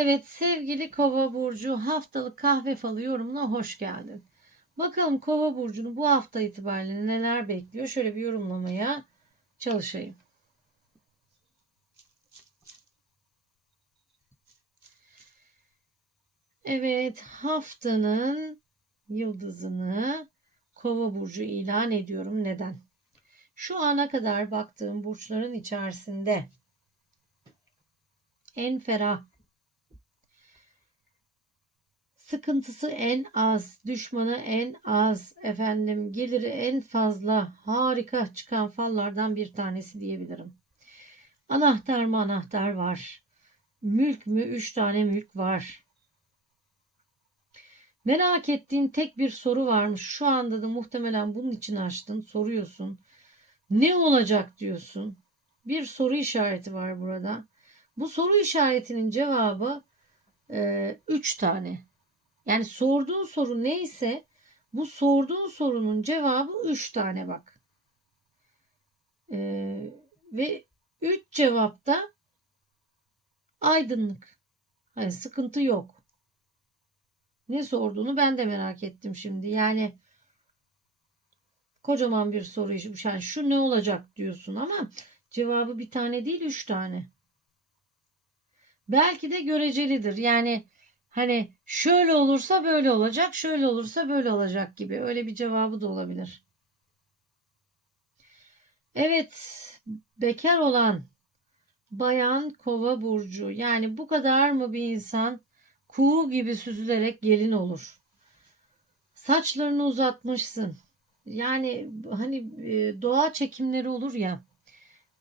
Evet sevgili Kova burcu haftalık kahve falı yorumuna hoş geldin. Bakalım Kova burcunu bu hafta itibariyle neler bekliyor? Şöyle bir yorumlamaya çalışayım. Evet haftanın yıldızını Kova burcu ilan ediyorum. Neden? Şu ana kadar baktığım burçların içerisinde en ferah, sıkıntısı en az, düşmanı en az, efendim geliri en fazla, harika çıkan fallardan bir tanesi diyebilirim. Anahtar mı anahtar var. Mülk mü? Üç tane mülk var. Merak ettiğin tek bir soru varmış. Şu anda da muhtemelen bunun için açtın. Soruyorsun. Ne olacak diyorsun. Bir soru işareti var burada. Bu soru işaretinin cevabı e, üç tane. Yani sorduğun soru neyse bu sorduğun sorunun cevabı üç tane bak. E, ve üç cevapta aydınlık. Hani sıkıntı yok. Ne sorduğunu ben de merak ettim şimdi. Yani kocaman bir soru işi. Yani şu ne olacak diyorsun ama cevabı bir tane değil üç tane. Belki de görecelidir. Yani hani şöyle olursa böyle olacak, şöyle olursa böyle olacak gibi. Öyle bir cevabı da olabilir. Evet, bekar olan bayan kova burcu. Yani bu kadar mı bir insan kuğu gibi süzülerek gelin olur? Saçlarını uzatmışsın. Yani hani e, doğa çekimleri olur ya.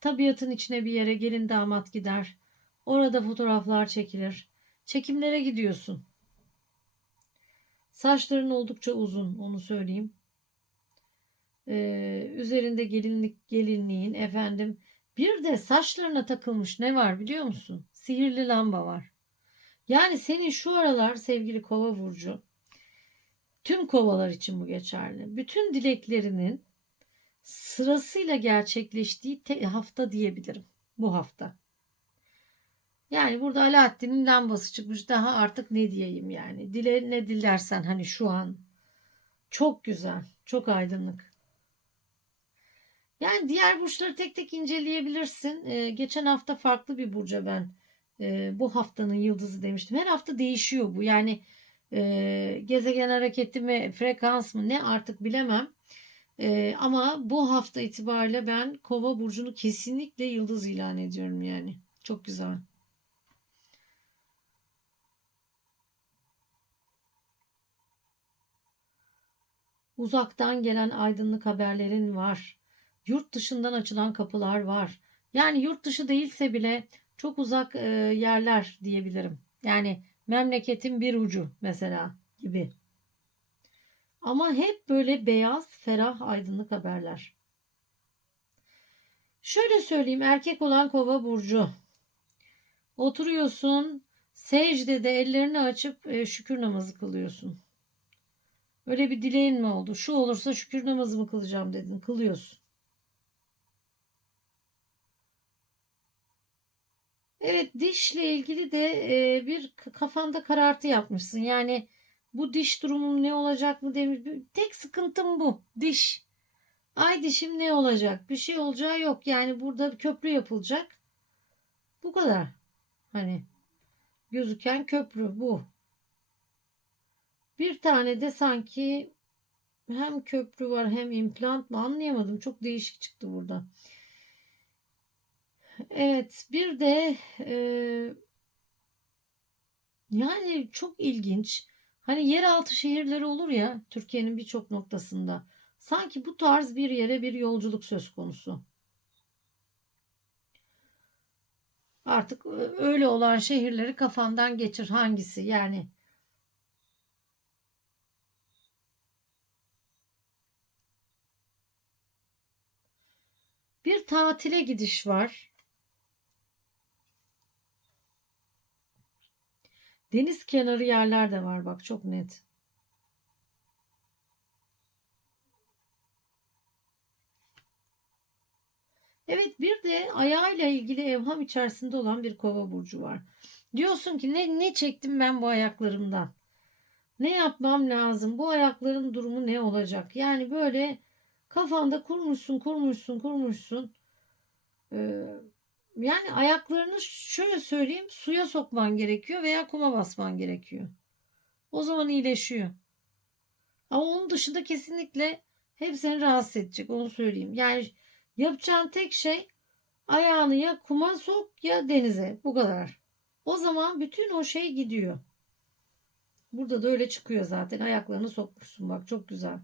Tabiatın içine bir yere gelin damat gider. Orada fotoğraflar çekilir. Çekimlere gidiyorsun. Saçların oldukça uzun onu söyleyeyim. Ee, üzerinde gelinlik gelinliğin efendim bir de saçlarına takılmış ne var biliyor musun? Sihirli lamba var. Yani senin şu aralar sevgili kova burcu tüm kovalar için bu geçerli. Bütün dileklerinin sırasıyla gerçekleştiği hafta diyebilirim. Bu hafta. Yani burada Alaaddin'in lambası çıkmış. Daha artık ne diyeyim yani. Dile ne dilersen hani şu an. Çok güzel. Çok aydınlık. Yani diğer burçları tek tek inceleyebilirsin. Ee, geçen hafta farklı bir burca ben e, bu haftanın yıldızı demiştim. Her hafta değişiyor bu. Yani e, gezegen hareketi mi, frekans mı ne artık bilemem. E, ama bu hafta itibariyle ben Kova burcunu kesinlikle yıldız ilan ediyorum yani. Çok güzel. Uzaktan gelen aydınlık haberlerin var. Yurt dışından açılan kapılar var. Yani yurt dışı değilse bile çok uzak e, yerler diyebilirim. Yani memleketin bir ucu mesela gibi. Ama hep böyle beyaz, ferah, aydınlık haberler. Şöyle söyleyeyim erkek olan kova burcu. Oturuyorsun secdede ellerini açıp e, şükür namazı kılıyorsun. Öyle bir dileğin mi oldu? Şu olursa şükür namazımı kılacağım dedin. Kılıyorsun. Evet dişle ilgili de e, bir kafanda karartı yapmışsın. Yani bu diş durumum ne olacak mı demiş. Tek sıkıntım bu. Diş. Ay dişim ne olacak? Bir şey olacağı yok. Yani burada bir köprü yapılacak. Bu kadar. Hani gözüken köprü bu. Bir tane de sanki hem köprü var hem implant mı anlayamadım. Çok değişik çıktı burada. Evet bir de e, yani çok ilginç. Hani yeraltı şehirleri olur ya Türkiye'nin birçok noktasında. Sanki bu tarz bir yere bir yolculuk söz konusu. Artık öyle olan şehirleri kafandan geçir hangisi yani Tatile gidiş var. Deniz kenarı yerler de var bak çok net. Evet bir de ayağıyla ilgili evham içerisinde olan bir kova burcu var. Diyorsun ki ne, ne çektim ben bu ayaklarımdan? Ne yapmam lazım? Bu ayakların durumu ne olacak? Yani böyle kafanda kurmuşsun, kurmuşsun, kurmuşsun. Yani ayaklarını şöyle söyleyeyim suya sokman gerekiyor veya kuma basman gerekiyor. O zaman iyileşiyor. Ama onun dışında kesinlikle hep seni rahatsız edecek onu söyleyeyim. Yani yapacağın tek şey ayağını ya kuma sok ya denize bu kadar. O zaman bütün o şey gidiyor. Burada da öyle çıkıyor zaten. Ayaklarını sokmuşsun bak çok güzel.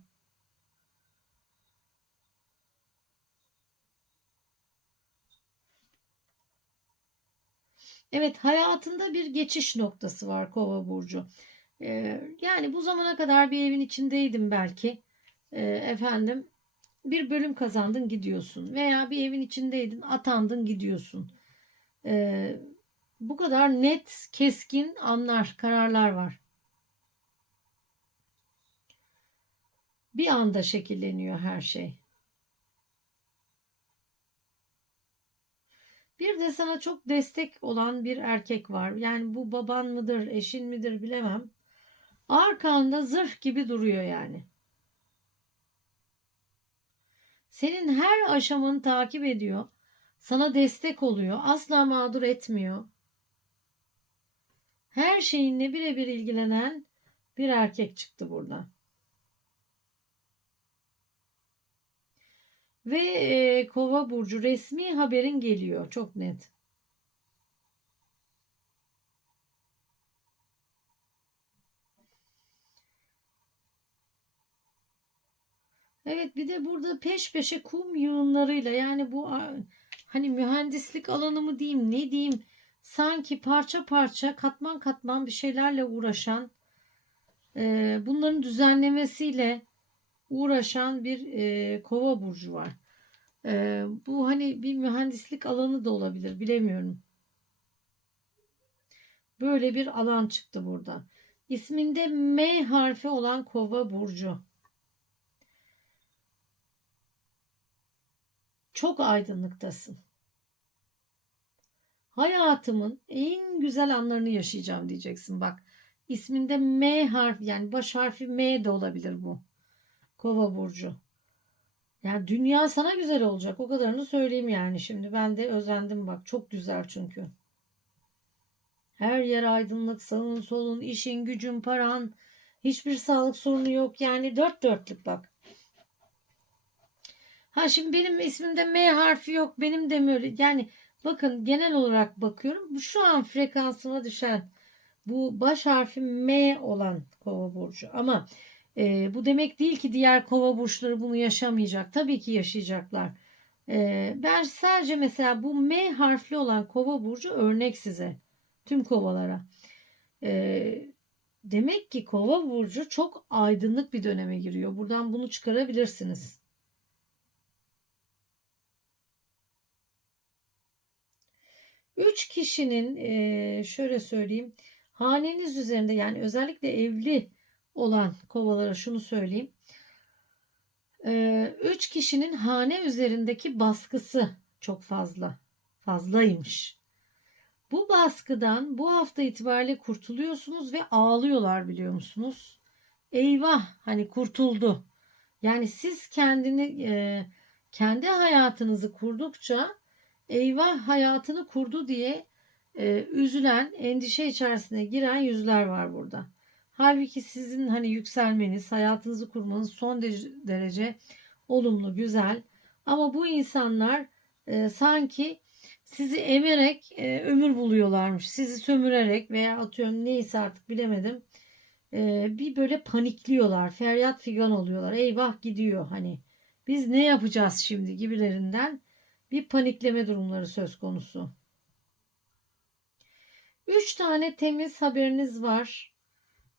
Evet hayatında bir geçiş noktası var Kova burcu. Ee, yani bu zamana kadar bir evin içindeydim belki. Ee, efendim bir bölüm kazandın gidiyorsun veya bir evin içindeydin atandın gidiyorsun. Ee, bu kadar net, keskin anlar, kararlar var. Bir anda şekilleniyor her şey. Bir de sana çok destek olan bir erkek var. Yani bu baban mıdır, eşin midir bilemem. Arkanda zırh gibi duruyor yani. Senin her aşamanı takip ediyor. Sana destek oluyor. Asla mağdur etmiyor. Her şeyinle birebir ilgilenen bir erkek çıktı burada. Ve e, Kova burcu resmi haberin geliyor çok net. Evet bir de burada peş peşe kum yığınlarıyla yani bu hani mühendislik alanı mı diyeyim ne diyeyim sanki parça parça katman katman bir şeylerle uğraşan e, bunların düzenlemesiyle uğraşan bir e, kova burcu var. E, bu hani bir mühendislik alanı da olabilir bilemiyorum. Böyle bir alan çıktı burada. İsminde M harfi olan kova burcu. Çok aydınlıktasın. Hayatımın en güzel anlarını yaşayacağım diyeceksin bak. İsminde M harfi yani baş harfi M de olabilir bu. Kova burcu. Yani dünya sana güzel olacak. O kadarını söyleyeyim yani şimdi. Ben de özendim bak. Çok güzel çünkü. Her yer aydınlık. Sağın solun, işin, gücün, paran. Hiçbir sağlık sorunu yok. Yani dört dörtlük bak. Ha şimdi benim ismimde M harfi yok. Benim de öyle? Yani bakın genel olarak bakıyorum. Bu şu an frekansıma düşen bu baş harfi M olan kova burcu. Ama e, bu demek değil ki diğer kova burçları bunu yaşamayacak. Tabii ki yaşayacaklar. E, ben sadece mesela bu M harfli olan kova burcu örnek size. Tüm kovalara. E, demek ki kova burcu çok aydınlık bir döneme giriyor. Buradan bunu çıkarabilirsiniz. Üç kişinin e, şöyle söyleyeyim haneniz üzerinde yani özellikle evli olan kovalara şunu söyleyeyim. Ee, üç kişinin hane üzerindeki baskısı çok fazla. Fazlaymış. Bu baskıdan bu hafta itibariyle kurtuluyorsunuz ve ağlıyorlar biliyor musunuz? Eyvah hani kurtuldu. Yani siz kendini e, kendi hayatınızı kurdukça eyvah hayatını kurdu diye e, üzülen, endişe içerisine giren yüzler var burada. Halbuki sizin hani yükselmeniz, hayatınızı kurmanız son derece olumlu, güzel. Ama bu insanlar e, sanki sizi emerek e, ömür buluyorlarmış. Sizi sömürerek veya atıyorum neyse artık bilemedim. E, bir böyle panikliyorlar. Feryat figan oluyorlar. Eyvah gidiyor hani. Biz ne yapacağız şimdi gibilerinden bir panikleme durumları söz konusu. Üç tane temiz haberiniz var.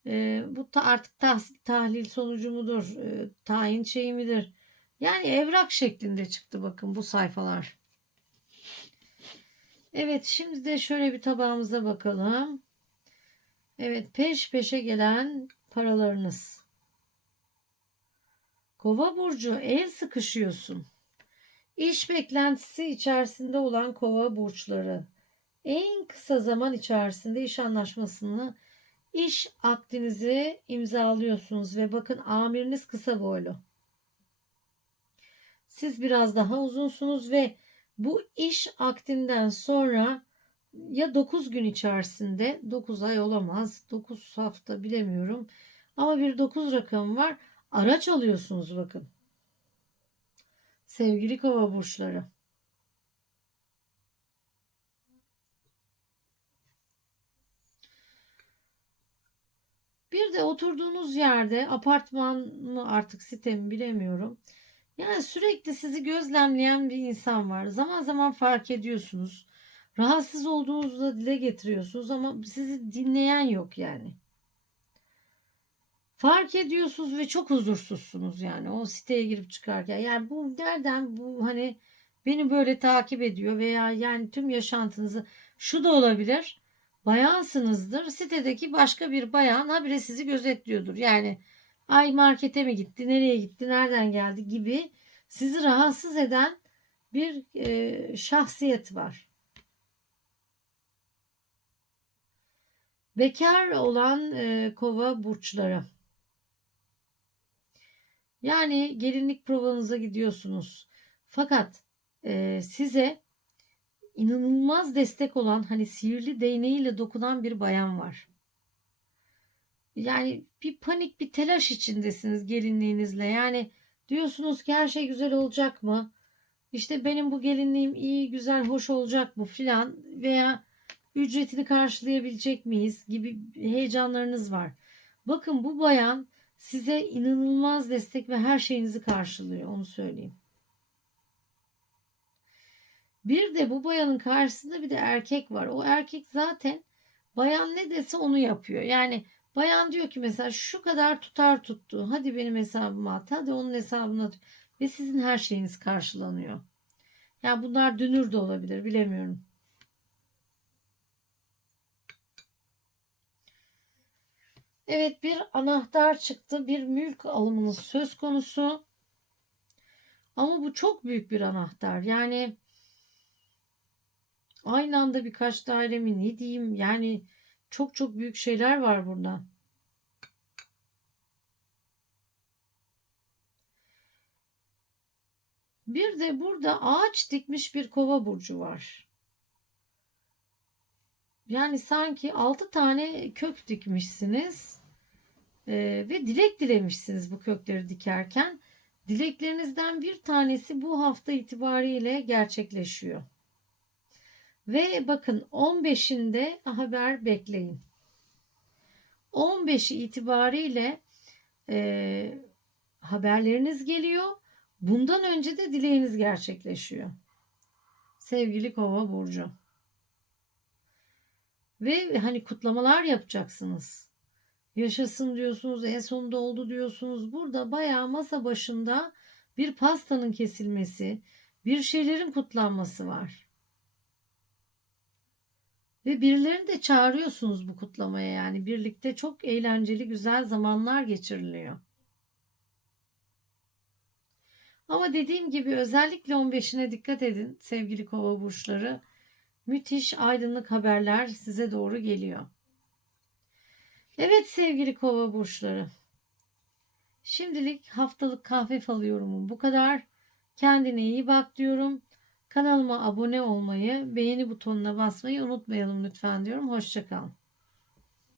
E, bu ta, artık tah, tahlil sonucu mudur? E, tayin şeyi midir? Yani evrak şeklinde çıktı bakın bu sayfalar. Evet şimdi de şöyle bir tabağımıza bakalım. Evet peş peşe gelen paralarınız. Kova burcu el sıkışıyorsun. İş beklentisi içerisinde olan kova burçları en kısa zaman içerisinde iş anlaşmasını iş akdinizi imzalıyorsunuz ve bakın amiriniz kısa boylu. Siz biraz daha uzunsunuz ve bu iş akdinden sonra ya 9 gün içerisinde 9 ay olamaz 9 hafta bilemiyorum ama bir 9 rakamı var araç alıyorsunuz bakın sevgili kova burçları bir de oturduğunuz yerde apartman mı artık site mi bilemiyorum yani sürekli sizi gözlemleyen bir insan var zaman zaman fark ediyorsunuz Rahatsız olduğunuzu da dile getiriyorsunuz ama sizi dinleyen yok yani. Fark ediyorsunuz ve çok huzursuzsunuz yani o siteye girip çıkarken. Yani bu nereden bu hani beni böyle takip ediyor veya yani tüm yaşantınızı şu da olabilir. Bayansınızdır. Sitedeki başka bir bayan habire sizi gözetliyordur. Yani ay markete mi gitti, nereye gitti, nereden geldi gibi sizi rahatsız eden bir e, şahsiyet var. Bekar olan e, kova burçları. Yani gelinlik provanıza gidiyorsunuz. Fakat e, size inanılmaz destek olan hani sihirli değneğiyle dokunan bir bayan var. Yani bir panik bir telaş içindesiniz gelinliğinizle. Yani diyorsunuz ki her şey güzel olacak mı? İşte benim bu gelinliğim iyi, güzel, hoş olacak mı filan veya ücretini karşılayabilecek miyiz gibi heyecanlarınız var. Bakın bu bayan size inanılmaz destek ve her şeyinizi karşılıyor onu söyleyeyim. Bir de bu bayanın karşısında bir de erkek var. O erkek zaten bayan ne dese onu yapıyor. Yani bayan diyor ki mesela şu kadar tutar tuttu. Hadi benim hesabıma at. Hadi onun hesabına at. Ve sizin her şeyiniz karşılanıyor. Ya yani bunlar dünür de olabilir bilemiyorum. Evet bir anahtar çıktı. Bir mülk alımınız söz konusu. Ama bu çok büyük bir anahtar. Yani aynı anda birkaç daire mi ne diyeyim? Yani çok çok büyük şeyler var burada. Bir de burada ağaç dikmiş bir kova burcu var. Yani sanki 6 tane kök dikmişsiniz e, ve dilek dilemişsiniz bu kökleri dikerken. Dileklerinizden bir tanesi bu hafta itibariyle gerçekleşiyor. Ve bakın 15'inde haber bekleyin. 15'i itibariyle e, haberleriniz geliyor. Bundan önce de dileğiniz gerçekleşiyor. Sevgili Kova burcu. Ve hani kutlamalar yapacaksınız. Yaşasın diyorsunuz, en sonunda oldu diyorsunuz. Burada bayağı masa başında bir pastanın kesilmesi, bir şeylerin kutlanması var. Ve birilerini de çağırıyorsunuz bu kutlamaya yani. Birlikte çok eğlenceli, güzel zamanlar geçiriliyor. Ama dediğim gibi özellikle 15'ine dikkat edin sevgili kova burçları müthiş aydınlık haberler size doğru geliyor. Evet sevgili kova burçları. Şimdilik haftalık kahve falı yorumum bu kadar. Kendine iyi bak diyorum. Kanalıma abone olmayı, beğeni butonuna basmayı unutmayalım lütfen diyorum. Hoşçakalın.